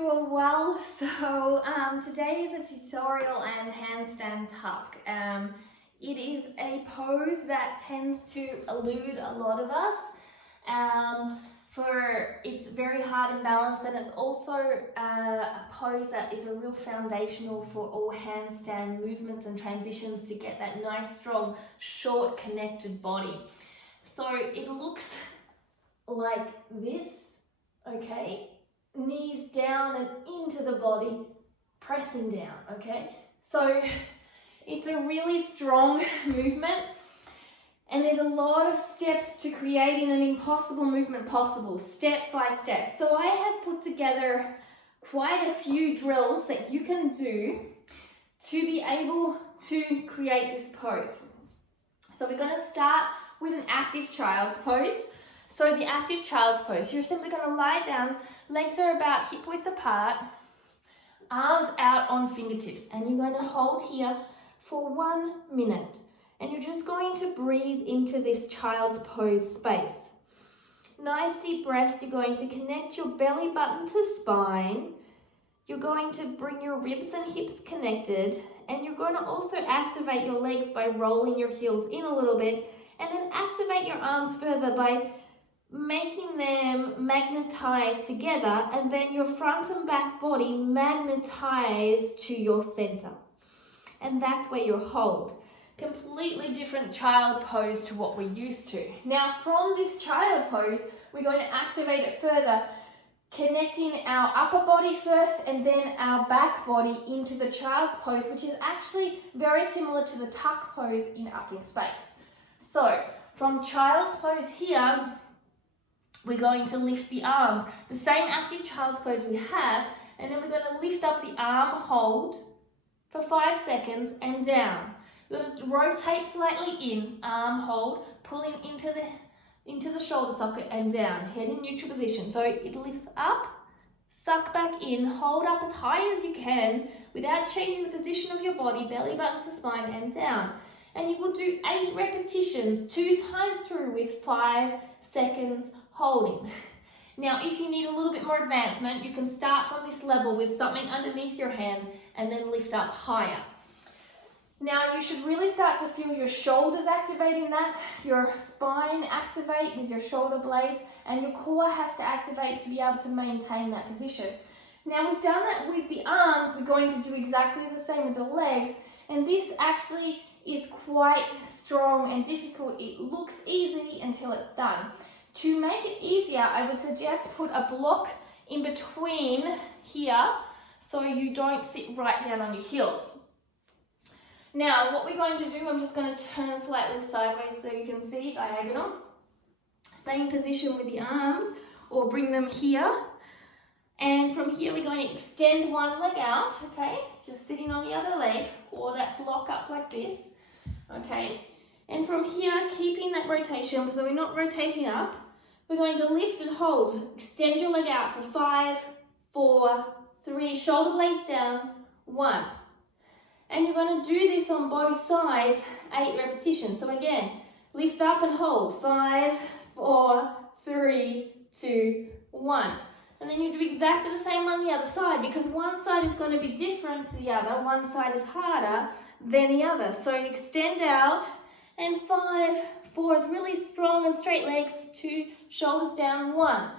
you are well. So today is a tutorial and handstand tuck. It is a pose that tends to elude a lot of us. It's very hard in balance, and it's also a pose that is a real foundational for all handstand movements and transitions to get that nice, strong, short, connected body. So it looks like this, okay? Knees down and into the body, pressing down, okay? So it's a really strong movement, and there's a lot of steps to creating an impossible movement possible, step by step. So I have put together quite a few drills that you can do to be able to create this pose. So we're going to start with an active child's pose. So the active child's pose, you're simply going to lie down, legs are about hip width apart, arms out on fingertips, and you're going to hold here for 1 minute. And you're just going to breathe into this child's pose space. Nice deep breaths. You're going to connect your belly button to spine. You're going to bring your ribs and hips connected, and you're going to also activate your legs by rolling your heels in a little bit, and then activate your arms further by making them magnetize together, and then your front and back body magnetize to your center. And that's where you hold. Completely different child pose to what we're used to. Now from this child pose, we're going to activate it further, connecting our upper body first and then our back body into the child's pose, which is actually very similar to the tuck pose in Up in Space. So from child's pose here, we're going to lift the arms, the same active child's pose we have, and then we're going to lift up the arm hold for 5 seconds and down. We're going to rotate slightly in, arm hold, pulling into the shoulder socket and down, head in neutral position. So it lifts up, suck back in, hold up as high as you can without changing the position of your body, belly button to spine and down. And you will do 8 repetitions, 2 times through with 5 seconds holding. Now, if you need a little bit more advancement, you can start from this level with something underneath your hands and then lift up higher. Now, you should really start to feel your shoulders activating that, your spine activate with your shoulder blades, and your core has to activate to be able to maintain that position. Now, we've done that with the arms. We're going to do exactly the same with the legs, and this actually is quite strong and difficult. It looks easy until it's done. To make it easier, I would suggest put a block in between here so you don't sit right down on your heels. Now, what we're going to do, I'm just going to turn slightly sideways so you can see, diagonal. Same position with the arms, or bring them here. And from here, we're going to extend one leg out, okay? Just sitting on the other leg, or that block up like this, okay? And from here, keeping that rotation, so we're not rotating up, we're going to lift and hold. Extend your leg out for 5, 4, 3, shoulder blades down, 1. And you're going to do this on both sides, 8 repetitions. So again, lift up and hold, 5, 4, 3, 2, 1. And then you do exactly the same on the other side, because one side is going to be different to the other. One side is harder than the other. So extend out, and 5, 4 is really strong and straight legs, 2, shoulders down, 1.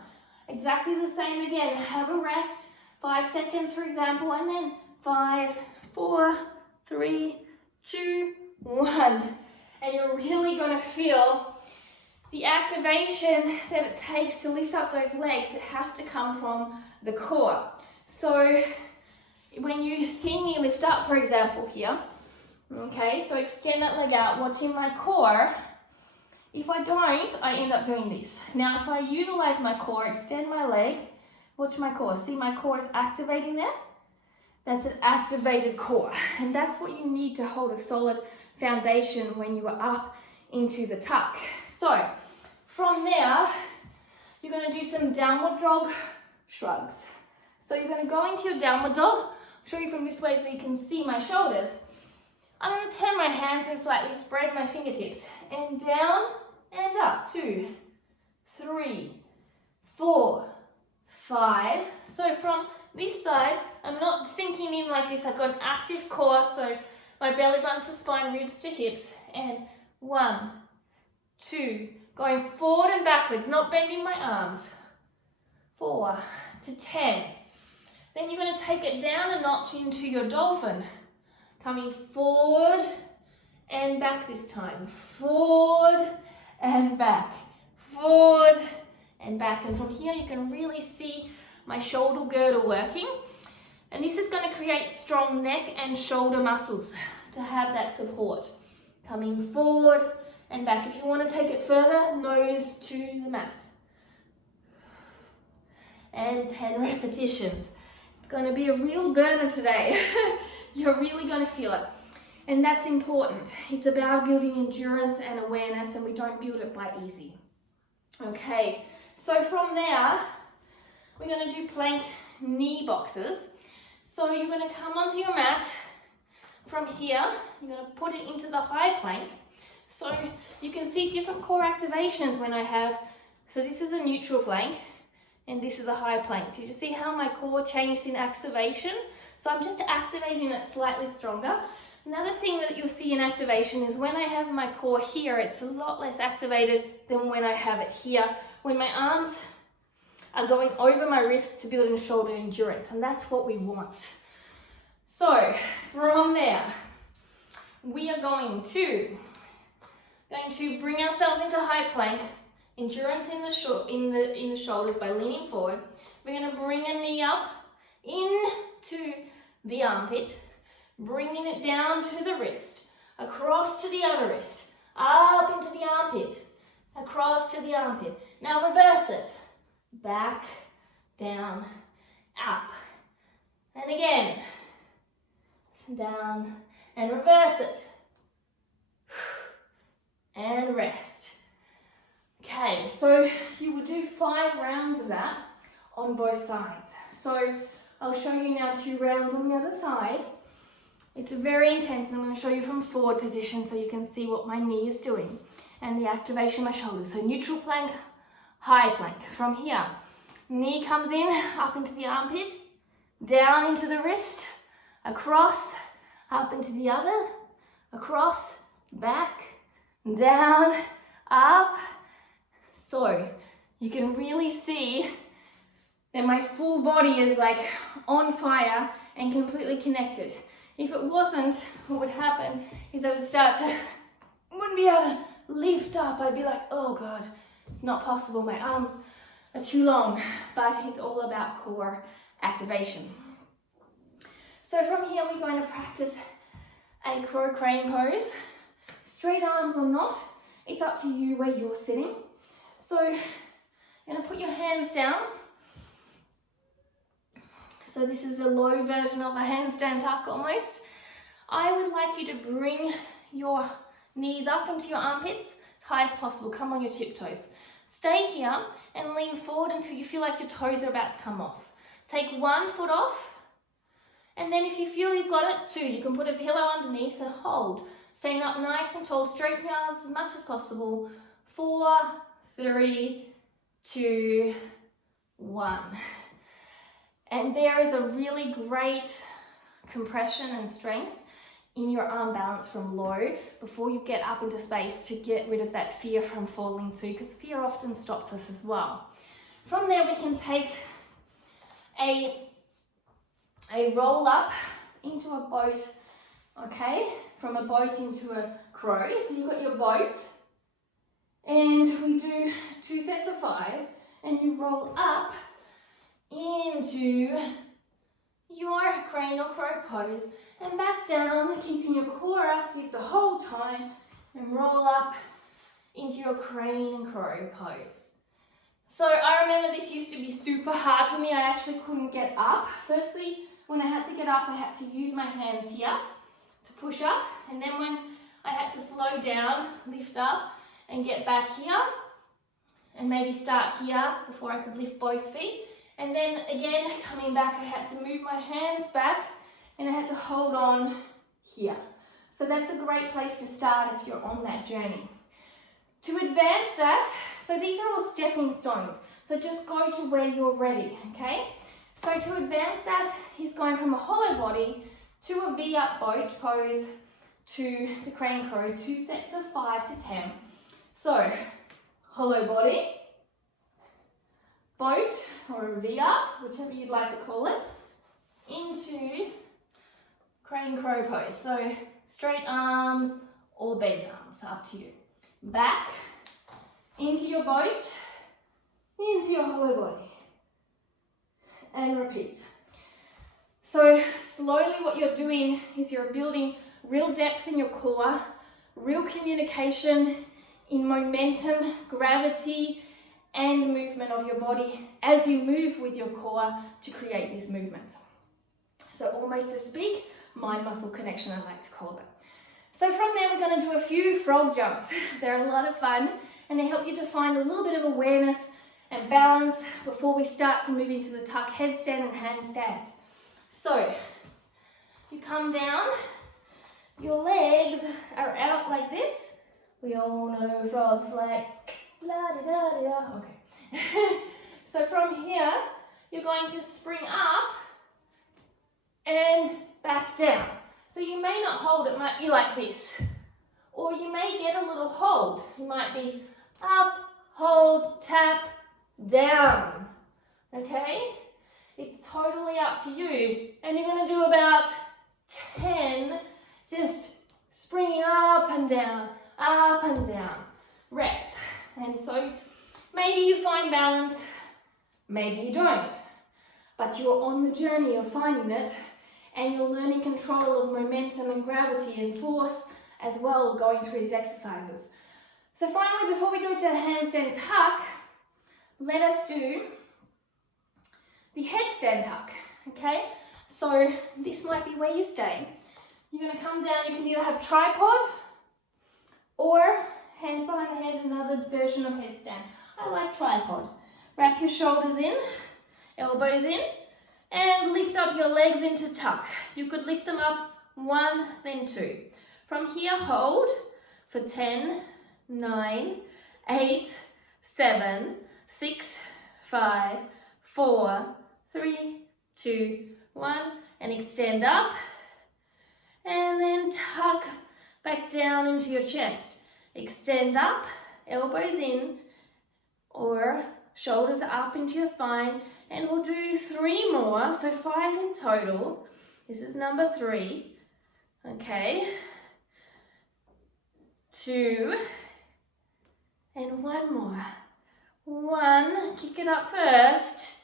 Exactly the same again. Have a rest, 5 seconds for example, and then 5, 4, 3, 2, 1. And you're really going to feel the activation that it takes to lift up those legs. It has to come from the core. So when you see me lift up, for example, here, okay, so extend that leg out, watching my core. If I don't, I end up doing this. Now, if I utilize my core, extend my leg, watch my core. See, my core is activating there. That's an activated core, and that's what you need to hold a solid foundation when you are up into the tuck. So from there, you're going to do some downward dog shrugs. So you're going to go into your downward dog. I'll show you from this way so you can see my shoulders. I'm going to turn my hands and slightly spread my fingertips, and down and up, 2, 3, 4, 5. So from this side, I'm not sinking in like this. I've got an active core, so my belly button to spine, ribs to hips, and 1, 2, going forward and backwards, not bending my arms. 4 to 10. Then you're going to take it down a notch into your dolphin. Coming forward and back this time. Forward and back. Forward and back. And from here you can really see my shoulder girdle working. And this is going to create strong neck and shoulder muscles to have that support. Coming forward and back. If you want to take it further, nose to the mat. And 10 repetitions. It's going to be a real burner today. You're really going to feel it. And that's important. It's about building endurance and awareness, and we don't build it by easy. Okay, so from there, we're going to do plank knee boxes. So you're going to come onto your mat. From here, you're going to put it into the high plank. So you can see different core activations when I have, so this is a neutral plank and this is a high plank. Did you see how my core changed in activation? So I'm just activating it slightly stronger. Another thing that you'll see in activation is when I have my core here, it's a lot less activated than when I have it here, when my arms are going over my wrists to build in shoulder endurance, and that's what we want. So from there, we are going to bring ourselves into high plank, endurance in the shoulders by leaning forward. We're going to bring a knee up into the armpit, bringing it down to the wrist, across to the other wrist, up into the armpit, across to the armpit. Now reverse it. Back, down, up. And again. Down and reverse it. And rest. Okay, so you will do 5 rounds of that on both sides. So I'll show you now 2 rounds on the other side. It's very intense, and I'm going to show you from forward position so you can see what my knee is doing and the activation of my shoulders. So neutral plank, high plank. From here, knee comes in, up into the armpit, down into the wrist, across, up into the other, across, back, down, up. So you can really see that my full body is like on fire and completely connected. If it wasn't, what would happen is I wouldn't be able to lift up. I'd be like, oh God, it's not possible. My arms are too long, but it's all about core activation. So from here, we're going to practice a crow crane pose. Straight arms or not, it's up to you where you're sitting. So you're going to put your hands down. So this is a low version of a handstand tuck almost. I would like you to bring your knees up into your armpits as high as possible. Come on your tiptoes. Stay here and lean forward until you feel like your toes are about to come off. Take 1 foot off, and then if you feel you've got it, 2. You can put a pillow underneath and hold. Staying up nice and tall, straighten your arms as much as possible. 4, 3, 2, 1. And there is a really great compression and strength in your arm balance from low before you get up into space to get rid of that fear from falling too, because fear often stops us as well. From there, we can take a roll up into a boat, okay? From a boat into a crow. So you've got your boat, and we do 2 sets of 5, and you roll up into your crane or crow pose and back down, keeping your core active the whole time, and roll up into your crane and crow pose. So I remember this used to be super hard for me. I actually couldn't get up. Firstly, when I had to get up, I had to use my hands here to push up, and then when I had to slow down, lift up and get back here, and maybe start here before I could lift both feet. And then again, coming back, I had to move my hands back and I had to hold on here. So that's a great place to start if you're on that journey. To advance that, so these are all stepping stones. So just go to where you're ready, okay? So to advance that, he's going from a hollow body to a V-up boat pose to the crane crow, 2 sets of 5 to 10. So, hollow body, boat, or a V-up, whichever you'd like to call it, into crane crow pose. So, straight arms or bent arms, up to you. Back, into your boat, into your hollow body. And repeat. So slowly what you're doing is you're building real depth in your core, real communication in momentum, gravity, and movement of your body as you move with your core to create these movements. So almost to speak, mind-muscle connection, I like to call it. So from there, we're going to do a few frog jumps. They're a lot of fun, and they help you to find a little bit of awareness and balance before we start to move into the tuck headstand and handstand. So, you come down, your legs are out like this. We all know frogs like la-di-da-di-da. Okay. So from here, you're going to spring up and back down. So you may not hold, it might be like this. Or you may get a little hold. You might be up, hold, tap, down. Okay? It's totally up to you. And you're going to do about 10 just springing up and down reps. And so maybe you find balance, maybe you don't. But you're on the journey of finding it, and you're learning control of momentum and gravity and force as well going through these exercises. So finally, before we go to handstand tuck, let us do the headstand tuck, okay? So this might be where you stay. You're going to come down, you can either have tripod or hands behind the head, another version of headstand. I like tripod. Wrap your shoulders in, elbows in, and lift up your legs into tuck. You could lift them up 1, then 2. From here, hold for 10, 9, 8, 7, 6, 5, 4, 3, 2, 1, and extend up, and then tuck back down into your chest. Extend up, elbows in, or shoulders up into your spine, and we'll do 3 more, so 5 in total. This is number 3, okay, 2, and 1 more. 1, kick it up first,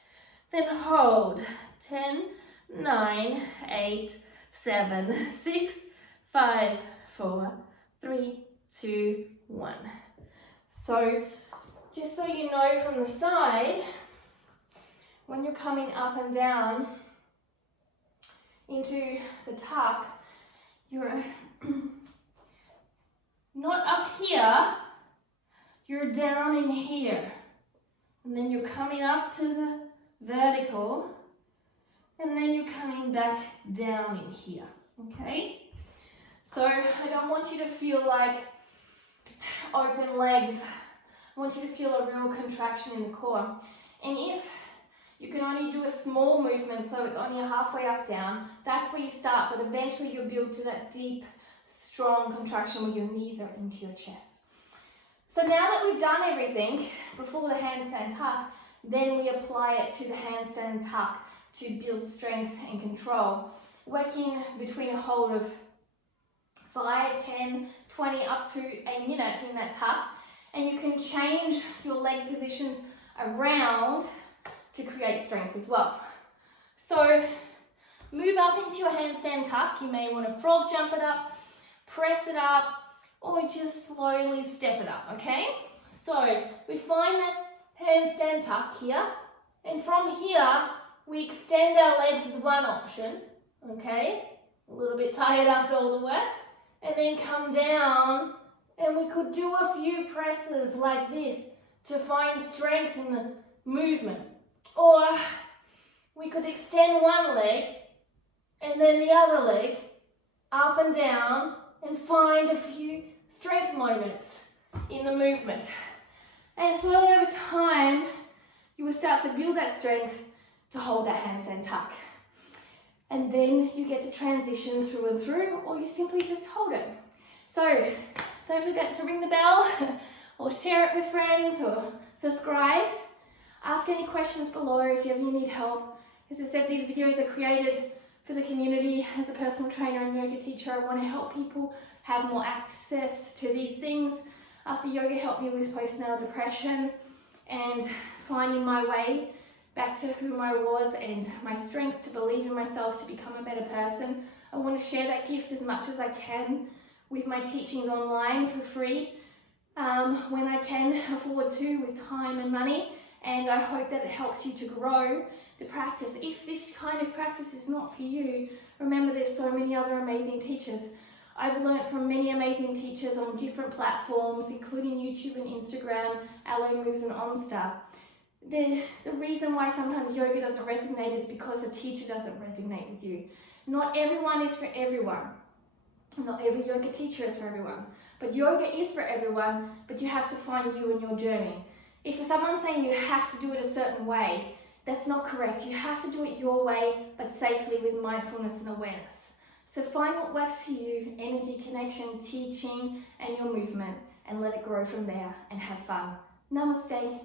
then hold, 10, 9, 8, 7, 6, 5, 4, 3, 2, 1. So, just so you know from the side, when you're coming up and down into the tuck, you're not up here, you're down in here. And then you're coming up to the vertical, and then you're coming back down in here, okay? So I don't want you to feel like open legs. I want you to feel a real contraction in the core. And if you can only do a small movement, so it's only a halfway up, down, that's where you start, but eventually you'll build to that deep, strong contraction where your knees are into your chest. So now that we've done everything before the handstand tuck, then we apply it to the handstand tuck to build strength and control, working between a hold of 5, 10, 20, up to a minute in that tuck. And you can change your leg positions around to create strength as well. So move up into your handstand tuck. You may want to frog jump it up, press it up, or just slowly step it up, okay? So we find that handstand tuck here, and from here we extend our legs as one option, okay? A little bit tired after all the work, and then come down, and we could do a few presses like this to find strength in the movement. Or we could extend one leg and then the other leg up and down and find a few strength moments in the movement. And slowly over time, you will start to build that strength to hold that handstand tuck. And then you get to transition through and through, or you simply just hold it. So don't forget to ring the bell or share it with friends or subscribe. Ask any questions below if you ever need help. As I said, these videos are created for the community. As a personal trainer and yoga teacher, I want to help people have more access to these things. After yoga helped me with postnatal depression and finding my way back to whom I was and my strength to believe in myself to become a better person, I want to share that gift as much as I can with my teachings online for free when I can afford to, with time and money. And I hope that it helps you to grow the practice. If this kind of practice is not for you, remember there's so many other amazing teachers. I've learnt from many amazing teachers on different platforms, including YouTube and Instagram, Aloe Moves and OnStar. The reason why sometimes yoga doesn't resonate is because the teacher doesn't resonate with you. Not everyone is for everyone. Not every yoga teacher is for everyone. But yoga is for everyone, but you have to find you in your journey. If someone's saying you have to do it a certain way, that's not correct. You have to do it your way, but safely with mindfulness and awareness. So find what works for you, energy, connection, teaching, and your movement, and let it grow from there and have fun. Namaste.